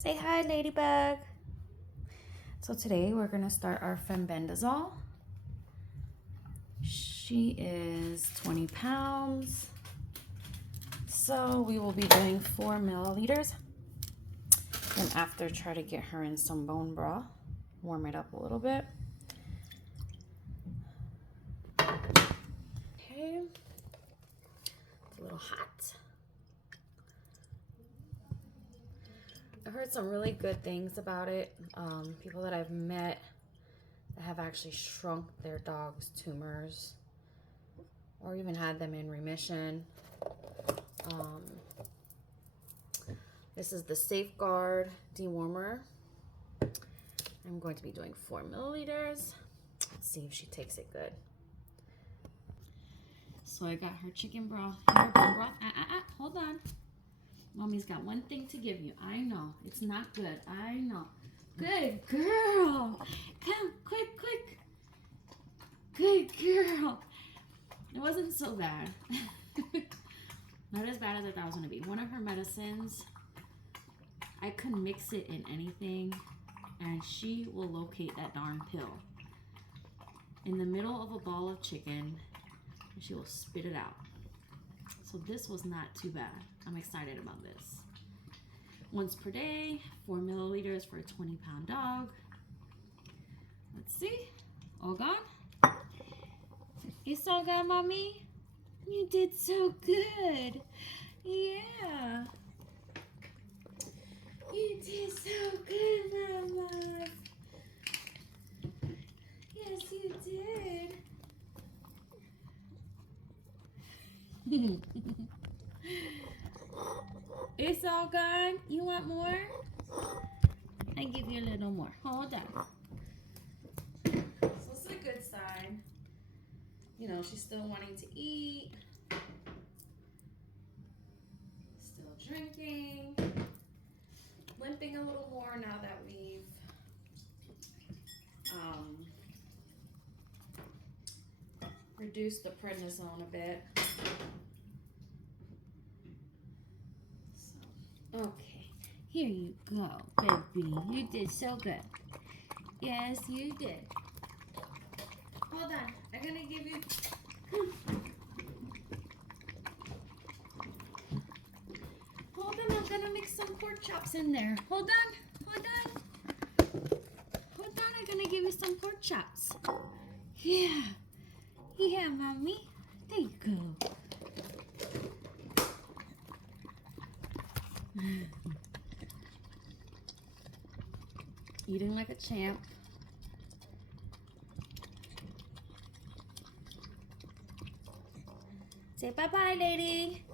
Say hi, Ladybug. So today we're gonna start our fenbendazole. She is 20 pounds. So we will be doing 4 milliliters. And after, try to get her in some bone broth. Warm it up a little bit. Okay. It's a little hot. I've heard some really good things about it. People that I've met that have actually shrunk their dog's tumors or even had them in remission. This is the Safeguard dewormer. I'm going to be doing 4 milliliters. Let's see if she takes it good. So I got her chicken broth, her bone broth. Hold on. Mommy's got one thing to give you. I know. It's not good. I know. Good girl. Come, quick. Good girl. It wasn't so bad. Not as bad as I thought it was going to be. One of her medicines, I could mix it in anything, and she will locate that darn pill in the middle of a ball of chicken, and she will spit it out. So this was not too bad. I'm excited about this. Once per day, 4 milliliters for a 20-pound dog. Let's see. All gone? It's all gone, Mommy? You did so good. Yeah. You did so good, Mama. Yes, you did. It's all gone. You want more? I give you a little more. Hold on. So this is a good sign. You know, she's still wanting to eat. Still drinking. Limping a little more now that we've reduced the prednisone a bit. So, okay, here you go, baby. You did so good. Yes, you did. Hold on, I'm gonna give you. Hold on, I'm gonna mix some pork chops in there. Hold on. I'm gonna give you some pork chops. Yeah, Mommy. There you go. Eating like a champ. Say bye-bye, lady.